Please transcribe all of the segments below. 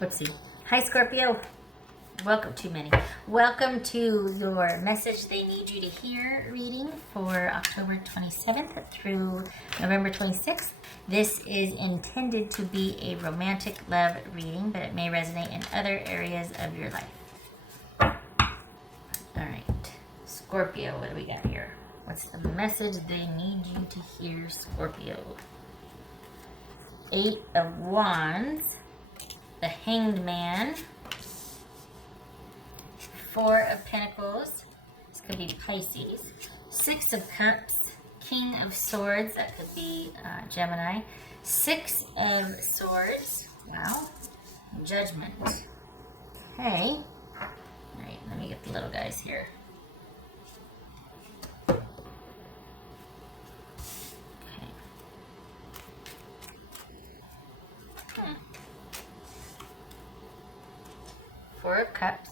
Whoopsie. Hi, Scorpio. Welcome to many. Welcome to your message they need you to hear reading for October 27th through November 26th. This is intended to be a romantic love reading, but it may resonate in other areas of your life. All right, Scorpio, what do we got here? What's the message they need you to hear, Scorpio? 8 of Wands, the Hanged Man, 4 of Pentacles, this could be Pisces, 6 of Cups, King of Swords, that could be Gemini, 6 of Swords, wow, Judgment. Okay, all right, let me get the little guys here. Four of Cups.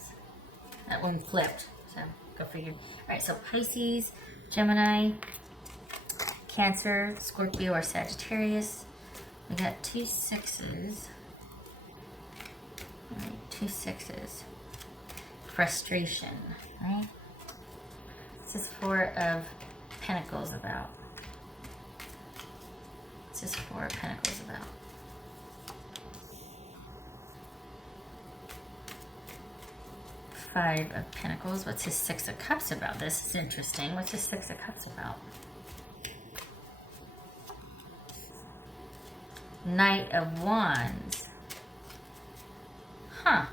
That one flipped, so go figure. All right, so Pisces, Gemini, Cancer, Scorpio, or Sagittarius. We got 2 6s. All right, 2 6s. Frustration, right? This is 4 of Pentacles about. This is 4 of Pentacles about. Five of Pentacles. What's his 6 of Cups about? This is interesting. What's his 6 of Cups about? Knight of Wands. Huh.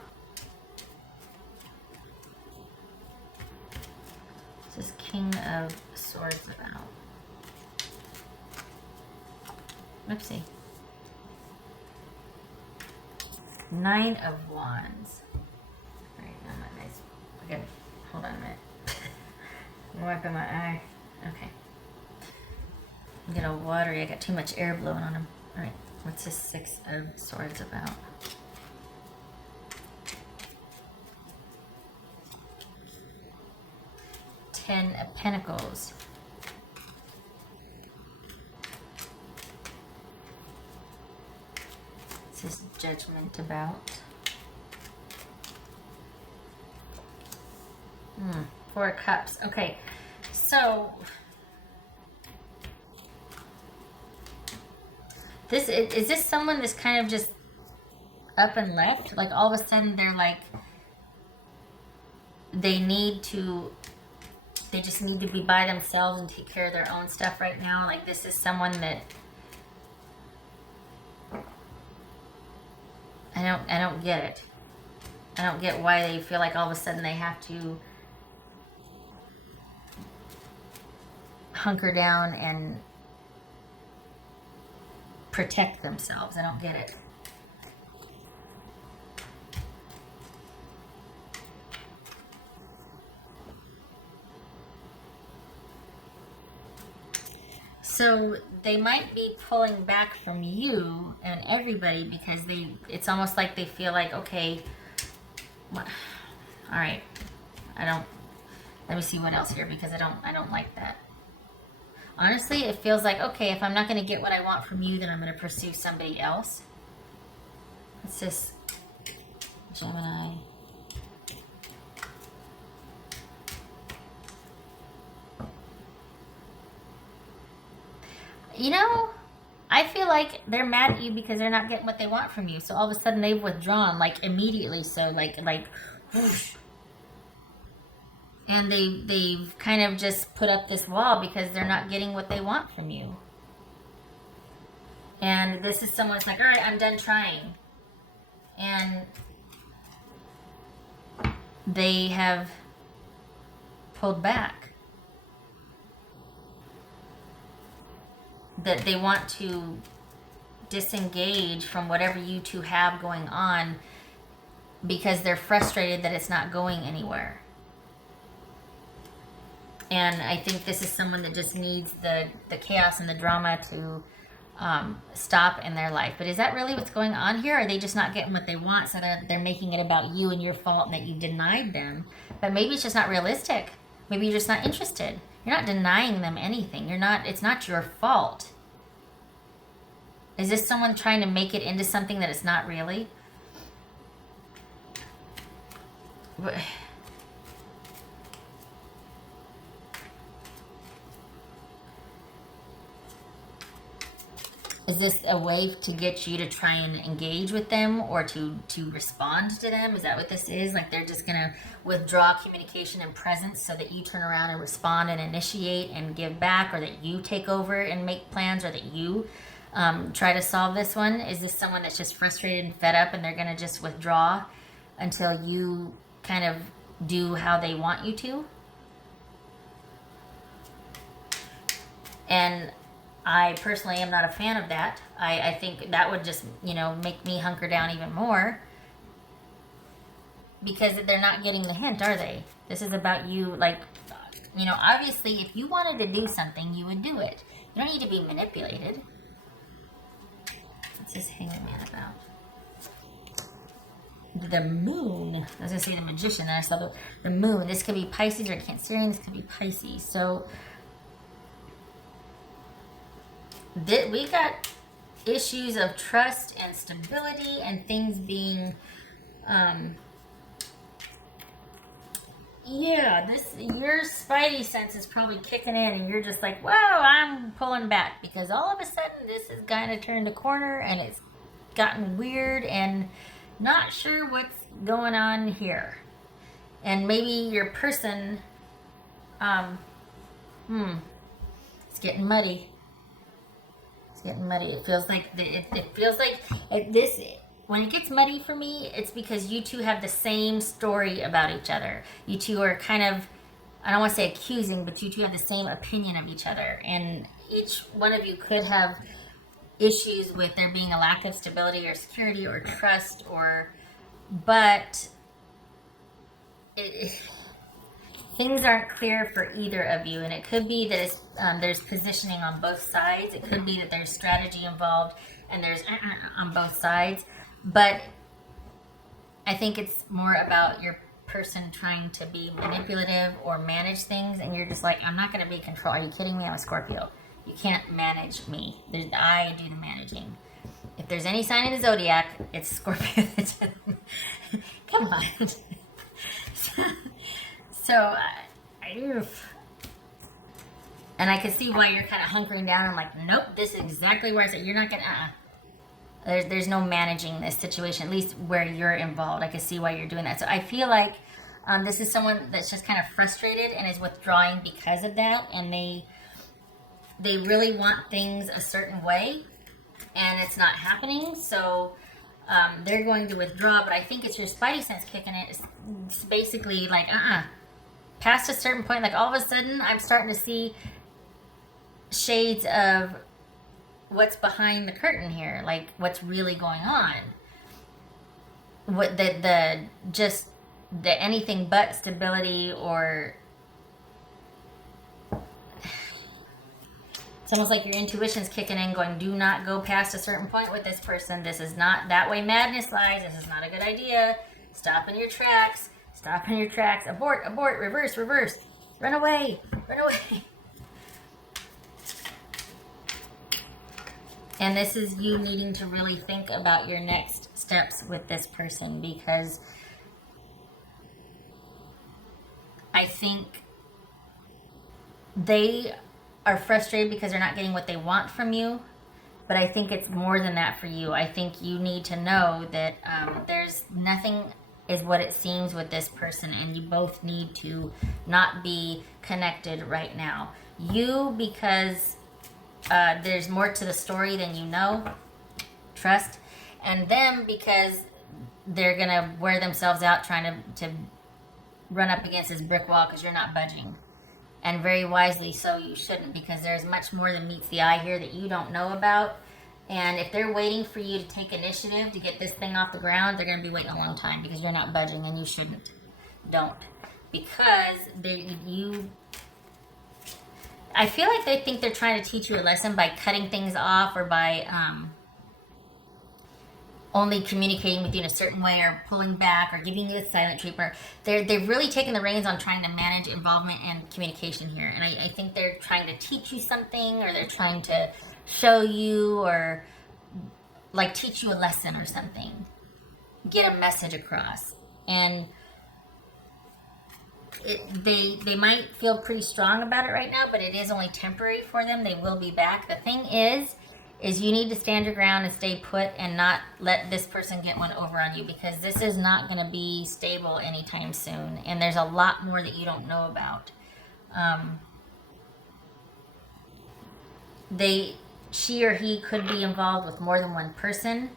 This is King of Swords about. Oopsie. 9 of Wands. Okay, hold on a minute. I'm wiping my eye. Okay. I'm getting all watery. I got too much air blowing on him. All right. What's this 6 of Swords about? Ten of Pentacles. This is Judgment about. 4 of Cups. Okay, so this is this someone that's kind of just up and left? Like all of a sudden they're like they just need to be by themselves and take care of their own stuff right now. Like this is someone that I don't get it. I don't get why they feel like all of a sudden they have to hunker down and protect themselves. I don't get it. So they might be pulling back from you and everybody because it's almost like they feel like, okay, all right, let me see what else here because I don't like that. Honestly, it feels like, okay, if I'm not going to get what I want from you, then I'm going to pursue somebody else. It's this Gemini. You know, I feel like they're mad at you because they're not getting what they want from you. So all of a sudden they've withdrawn, like immediately. So like whoosh. And they've kind of just put up this wall because they're not getting what they want from you. And this is someone that's like, all right, I'm done trying. And they have pulled back. That they want to disengage from whatever you two have going on because they're frustrated that it's not going anywhere. And I think this is someone that just needs the chaos and the drama to stop in their life. But is that really what's going on here? Or are they just not getting what they want, so they're making it about you and your fault and that you denied them? But maybe it's just not realistic. Maybe you're just not interested. You're not denying them anything. It's not your fault. Is this someone trying to make it into something that it's not really? Is this a way to get you to try and engage with them or to respond to them? Is that what this is? Like they're just going to withdraw communication and presence so that you turn around and respond and initiate and give back, or that you take over and make plans, or that you try to solve this one? Is this someone that's just frustrated and fed up and they're going to just withdraw until you kind of do how they want you to? And I personally am not a fan of that. I think that would just, make me hunker down even more, because they're not getting the hint, are they? This is about you, like, obviously if you wanted to do something, you would do it. You don't need to be manipulated. What's this Hangman about? The moon. I was going to say the magician, then I saw the moon. This could be Pisces or Cancerian. This could be Pisces. So we got issues of trust and stability and things being, your spidey sense is probably kicking in and you're just like, whoa, I'm pulling back, because all of a sudden this has kind of turned a corner and it's gotten weird and not sure what's going on here. And maybe your person, it's getting muddy. Getting muddy. It feels like this. When it gets muddy for me, it's because you two have the same story about each other. You two are kind of, I don't want to say accusing, but you two have the same opinion of each other, and each one of you could have issues with there being a lack of stability or security or trust, but things aren't clear for either of you, and it could be that there's positioning on both sides. It could be that there's strategy involved and there's on both sides, but I think it's more about your person trying to be manipulative or manage things, and you're just like, I'm not going to be in control. Are you kidding me? I'm a Scorpio. You can't manage me. I do the managing. If there's any sign in the zodiac, it's Scorpio. Come on. So, and I can see why you're kind of hunkering down and like, nope, this is exactly where I said you're not gonna. There's no managing this situation, at least where you're involved. I can see why you're doing that. So I feel like this is someone that's just kind of frustrated and is withdrawing because of that, and they really want things a certain way, and it's not happening. So they're going to withdraw. But I think it's your spidey sense kicking it. It's basically like, past a certain point, like all of a sudden I'm starting to see shades of what's behind the curtain here, like what's really going on. What the anything but stability, or it's almost like your intuition's kicking in going, do not go past a certain point with this person. This is not that way madness lies. This is not a good idea. Stop in your tracks. Stop in your tracks. Abort, abort, reverse, reverse. Run away, run away. And this is you needing to really think about your next steps with this person, because I think they are frustrated because they're not getting what they want from you. But I think it's more than that for you. I think you need to know that there's nothing is what it seems with this person, and you both need to not be connected right now. You, because there's more to the story than you know, trust, and them because they're gonna wear themselves out trying to run up against this brick wall because you're not budging. And very wisely so, you shouldn't, because there's much more than meets the eye here that you don't know about. And if they're waiting for you to take initiative to get this thing off the ground, they're going to be waiting a long time, because you're not budging, and you shouldn't. Don't. Because I feel like they think they're trying to teach you a lesson by cutting things off, or by only communicating with you in a certain way, or pulling back, or giving you a silent treatment. They've really taken the reins on trying to manage involvement and communication here. And I think they're trying to teach you something, or they're trying to show you, or like teach you a lesson or something. Get a message across. And they might feel pretty strong about it right now, but it is only temporary for them. They will be back. The thing is you need to stand your ground and stay put and not let this person get one over on you, because this is not going to be stable anytime soon. And there's a lot more that you don't know about. She or he could be involved with more than one person,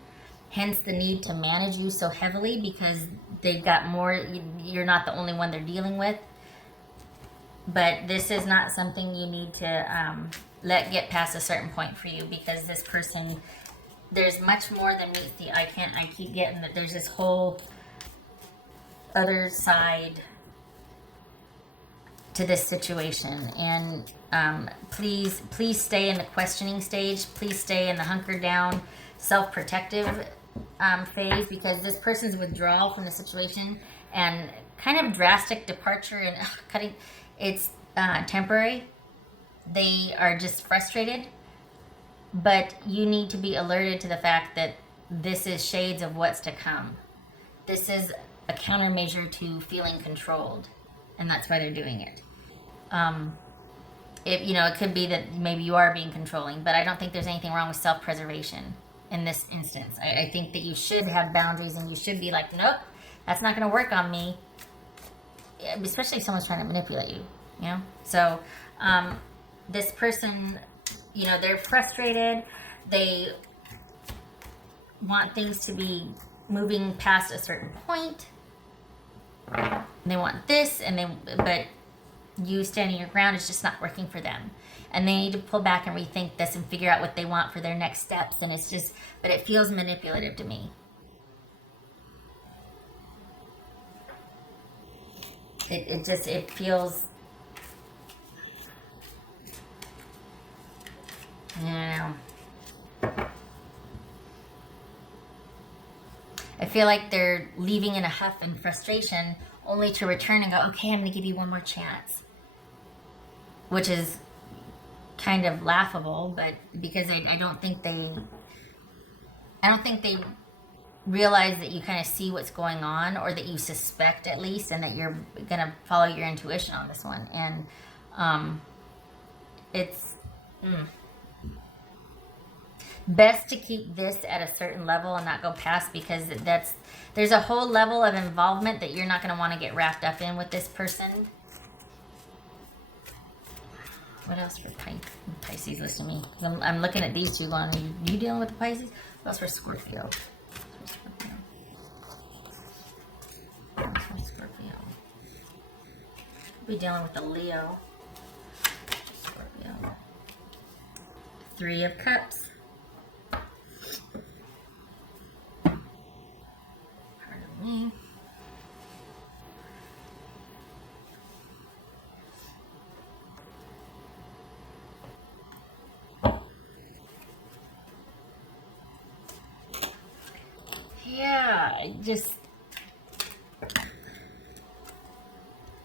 hence the need to manage you so heavily, because they've got more. You're not the only one they're dealing with. But this is not something you need to let get past a certain point for you, because this person, there's much more than meets the eye. I keep getting that there's this whole other side to this situation. And please stay in the questioning stage. Please stay in the hunker down, self-protective phase, because this person's withdrawal from the situation and kind of drastic departure and cutting, it's temporary. They are just frustrated, but you need to be alerted to the fact that this is shades of what's to come. This is a countermeasure to feeling controlled, and that's why they're doing it. It could be that maybe you are being controlling, but I don't think there's anything wrong with self-preservation in this instance. I think that you should have boundaries, and you should be like, nope, that's not going to work on me, especially if someone's trying to manipulate you, So this person, they're frustrated. They want things to be moving past a certain point. They want this, but you standing your ground is just not working for them. And they need to pull back and rethink this and figure out what they want for their next steps. And but it feels manipulative to me. It feels, I feel like they're leaving in a huff and frustration, only to return and go, okay, I'm going to give you one more chance. Which is kind of laughable, but because I don't think they realize that you kind of see what's going on, or that you suspect at least, and that you're going to follow your intuition on this one. And it's best to keep this at a certain level and not go past, because there's a whole level of involvement that you're not going to want to get wrapped up in with this person. What else for Pisces? Listen to me. I'm looking at these two going, are you dealing with the Pisces? What else for Scorpio? Scorpio. We'll be dealing with the Leo. Scorpio. 3 of Cups. Pardon me. Yeah, just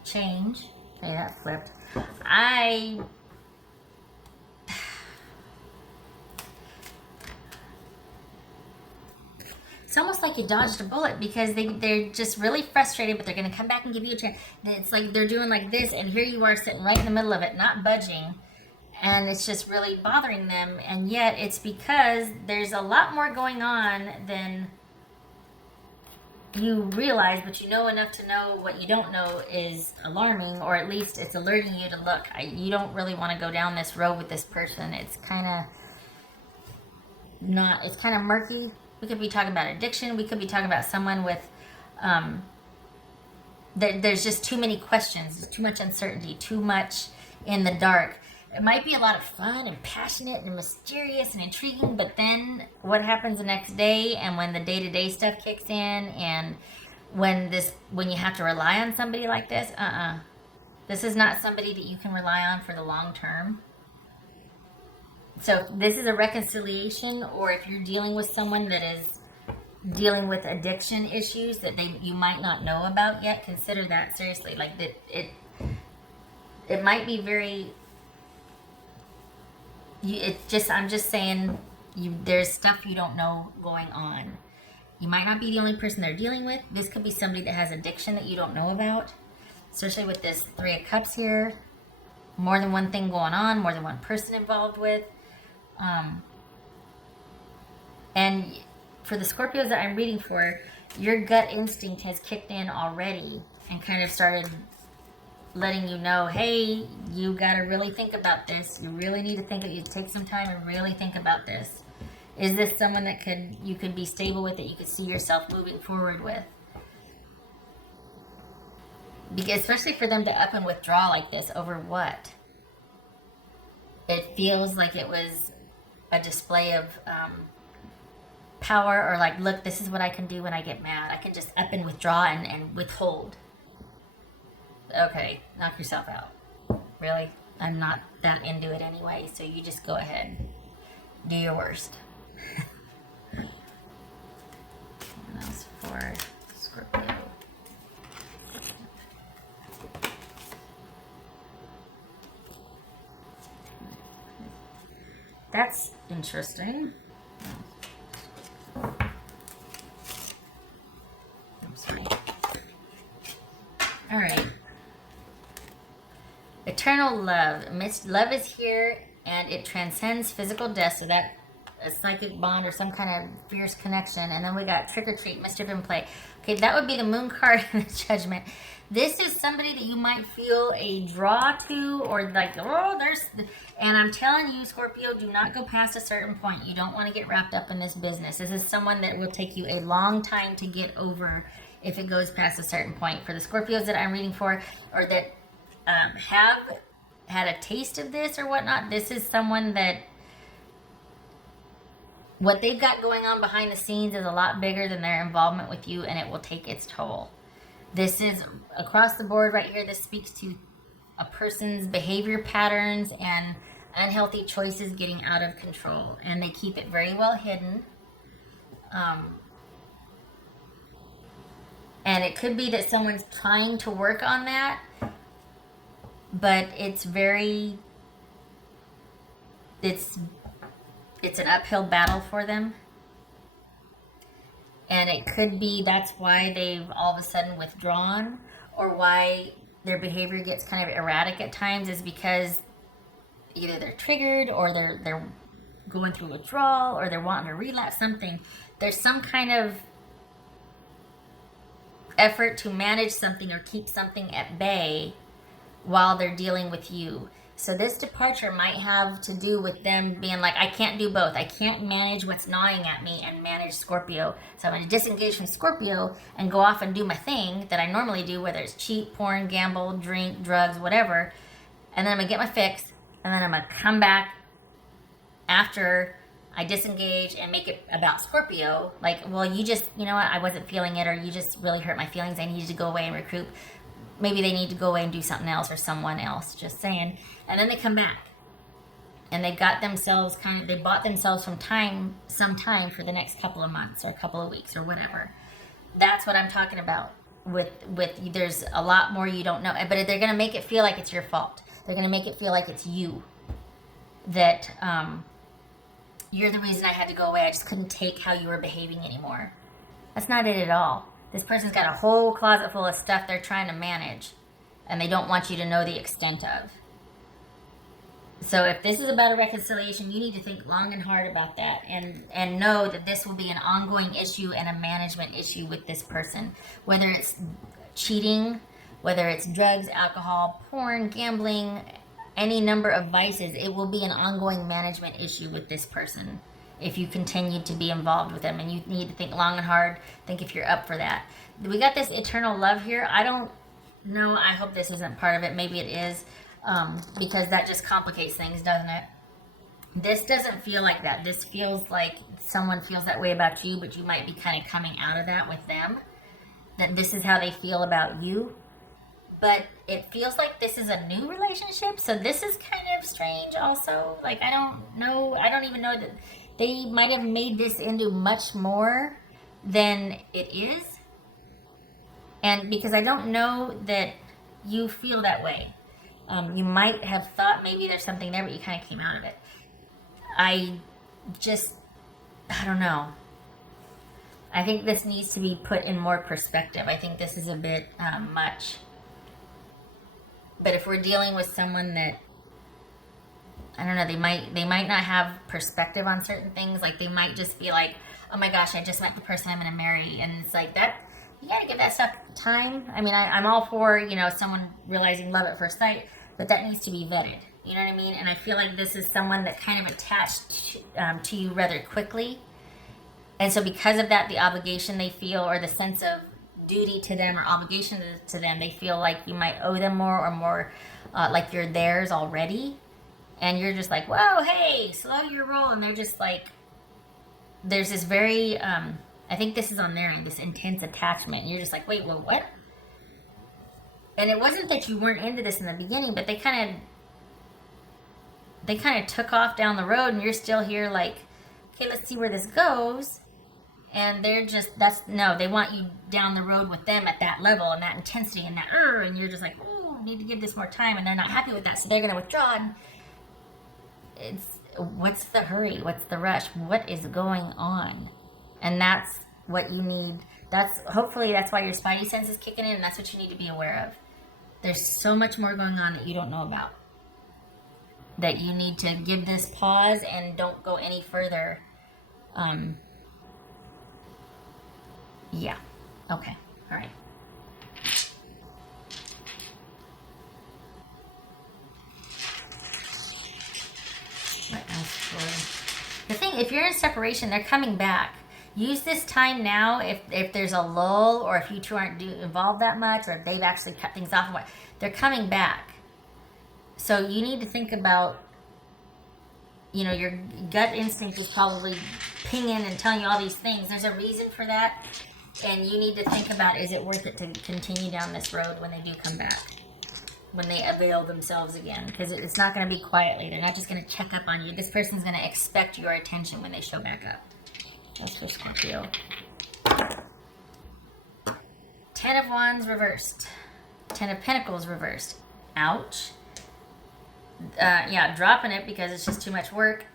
change. Okay, that flipped. It's almost like you dodged a bullet, because they're just really frustrated, but they're going to come back and give you a chance. And it's like they're doing like this, and here you are sitting right in the middle of it, not budging. And it's just really bothering them. And yet it's because there's a lot more going on than you realize, but you know enough to know what you don't know is alarming, or at least it's alerting you to look. You don't really want to go down this road with this person. It's kind of murky. We could be talking about addiction. We could be talking about someone with, there's just too many questions. There's too much uncertainty, too much in the dark. It might be a lot of fun and passionate and mysterious and intriguing, but then what happens the next day, and when the day-to-day stuff kicks in, and when you have to rely on somebody like this, this is not somebody that you can rely on for the long term. So if this is a reconciliation, or if you're dealing with someone that is dealing with addiction issues that you might not know about yet, consider that seriously. Like it might be very. I'm just saying, there's stuff you don't know going on. You might not be the only person they're dealing with. This could be somebody that has addiction that you don't know about. especially with this Three of Cups here. More than one thing going on, more than one person involved with. And for the Scorpios that I'm reading for, your gut instinct has kicked in already and kind of started letting you know, hey, you got to really think about this. You really need to think, you take some time and really think about this. Is this someone that you could be stable with, that you could see yourself moving forward with? Because especially for them to up and withdraw like this, over what? It feels like it was a display of power, or like, look, this is what I can do when I get mad. I can just up and withdraw and withhold. Okay, knock yourself out. Really? I'm not that into it anyway, so you just go ahead. Do your worst. And that was for Scorpio. That's interesting. I'm sorry. All right. Eternal love. Love is here, and it transcends physical death, so that a psychic bond or some kind of fierce connection. And then we got trick or treat, mischief in play. Okay, that would be the moon card and the judgment. This is somebody that you might feel a draw to, or like, oh, and I'm telling you, Scorpio, do not go past a certain point. You don't want to get wrapped up in this business. This is someone that will take you a long time to get over if it goes past a certain point. For the Scorpios that I'm reading for, or that have had a taste of this or whatnot, this is someone that what they've got going on behind the scenes is a lot bigger than their involvement with you, and it will take its toll. This is across the board right here. This speaks to a person's behavior patterns and unhealthy choices getting out of control, and they keep it very well hidden. And it could be that someone's trying to work on that, but it's an uphill battle for them. And it could be that's why they've all of a sudden withdrawn, or why their behavior gets kind of erratic at times, is because either they're triggered, or they're going through withdrawal, or they're wanting to relapse something. There's some kind of effort to manage something or keep something at bay while they're dealing with you. So this departure might have to do with them being like, I can't do both. I can't manage what's gnawing at me and manage Scorpio. So I'm going to disengage from Scorpio and go off and do my thing that I normally do, whether it's cheat, porn, gamble, drink, drugs, whatever. And then I'm going to get my fix. And then I'm going to come back after I disengage and make it about Scorpio. Like, well, you just, you know what, I wasn't feeling it, or you just really hurt my feelings. I needed to go away and recoup. Maybe they need to go away and do something else, or someone else, just saying. And then they come back. And they bought themselves some time for the next couple of months or a couple of weeks or whatever. That's what I'm talking about with there's a lot more you don't know. But they're going to make it feel like it's your fault. They're going to make it feel like it's you. That you're the reason I had to go away. I just couldn't take how you were behaving anymore. That's not it at all. This person's got a whole closet full of stuff they're trying to manage, and they don't want you to know the extent of. So if this is about a reconciliation, you need to think long and hard about that, and know that this will be an ongoing issue and a management issue with this person. Whether it's cheating, whether it's drugs, alcohol, porn, gambling, any number of vices, it will be an ongoing management issue with this person if you continue to be involved with them. And you need to think long and hard, think if you're up for that. We got this eternal love here. I don't know. I hope this isn't part of it. Maybe it is, because that just complicates things, doesn't it? This doesn't feel like that. This feels like someone feels that way about you, but you might be kind of coming out of that with them. That this is how they feel about you. But it feels like this is a new relationship, so this is kind of strange also. Like, I don't know. I don't even know that they might have made this into much more than it is. And because I don't know that you feel that way. You might have thought maybe there's something there, but you kind of came out of it. I don't know. I think this needs to be put in more perspective. I think this is a bit much. But if we're dealing with someone that, I don't know, they might not have perspective on certain things. Like they might just be like, oh my gosh, I just met the person I'm going to marry. And it's like that, you got to give that stuff time. I mean, I'm all for, you know, someone realizing love at first sight, but that needs to be vetted. You know what I mean? And I feel like this is someone that kind of attached to you rather quickly. And so because of that, the obligation they feel, or the sense of duty to them or obligation to them, they feel like you might owe them more, or more like you're theirs already. And you're just like, whoa, hey, slow your roll. And they're just like, there's this very, I think this is on their end, this intense attachment. And you're just like, wait, well, what? And it wasn't that you weren't into this in the beginning, but they kind of took off down the road, and you're still here like, okay, let's see where this goes. And they're just, they want you down the road with them at that level and that intensity and that, and you're just like, oh, I need to give this more time. And they're not happy with that, so they're going to withdraw. And it's, what's the hurry? What's the rush? What is going on? And that's what you need. Hopefully that's why your spidey sense is kicking in, and that's what you need to be aware of. There's so much more going on that you don't know about, that you need to give this pause and don't go any further. Yeah. Okay. All right. What else for? The thing, if you're in separation, they're coming back. Use this time now if there's a lull, or if you two aren't involved that much, or if they've actually cut things off. They're coming back. So you need to think about, you know, your gut instinct is probably pinging and telling you all these things. There's a reason for that. And you need to think about, is it worth it to continue down this road when they do come back? When they avail themselves again? Because it's not going to be quietly. They're not just going to check up on you. This person's going to expect your attention when they show back up. That's for Scorpio. 10 of Wands reversed. 10 of Pentacles reversed. Ouch. Yeah, dropping it because it's just too much work.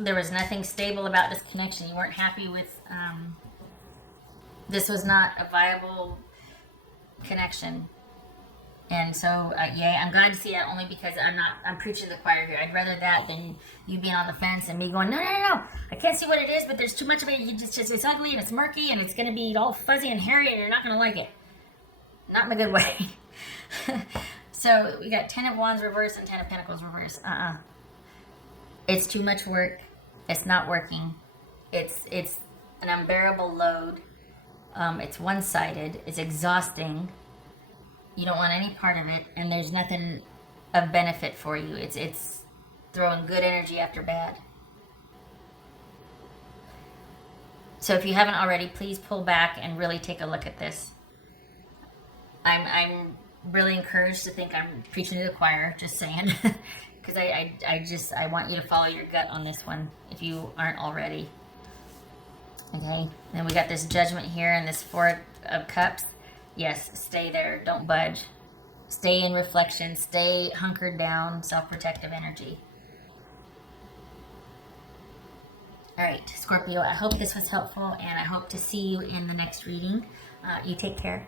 There was nothing stable about this connection. You weren't happy with... this was not a viable connection. And so, yeah, I'm glad to see that, only because I'm preaching to the choir here. I'd rather that than you being on the fence and me going, no, I can't see what it is, but there's too much of it. It's ugly and it's murky and it's going to be all fuzzy and hairy and you're not going to like it. Not in a good way. So we got 10 of Wands reverse and 10 of Pentacles reverse. It's too much work. It's not working. It's an unbearable load. It's one-sided. It's exhausting. You don't want any part of it, and there's nothing of benefit for you. It's throwing good energy after bad. So if you haven't already, please pull back and really take a look at this. I'm really encouraged to think I'm preaching to the choir, just saying, because I want you to follow your gut on this one if you aren't already. Okay, then we got this Judgment here and this Four of Cups. Yes, stay there. Don't budge. Stay in reflection. Stay hunkered down. Self-protective energy. All right, Scorpio, I hope this was helpful, and I hope to see you in the next reading. You take care.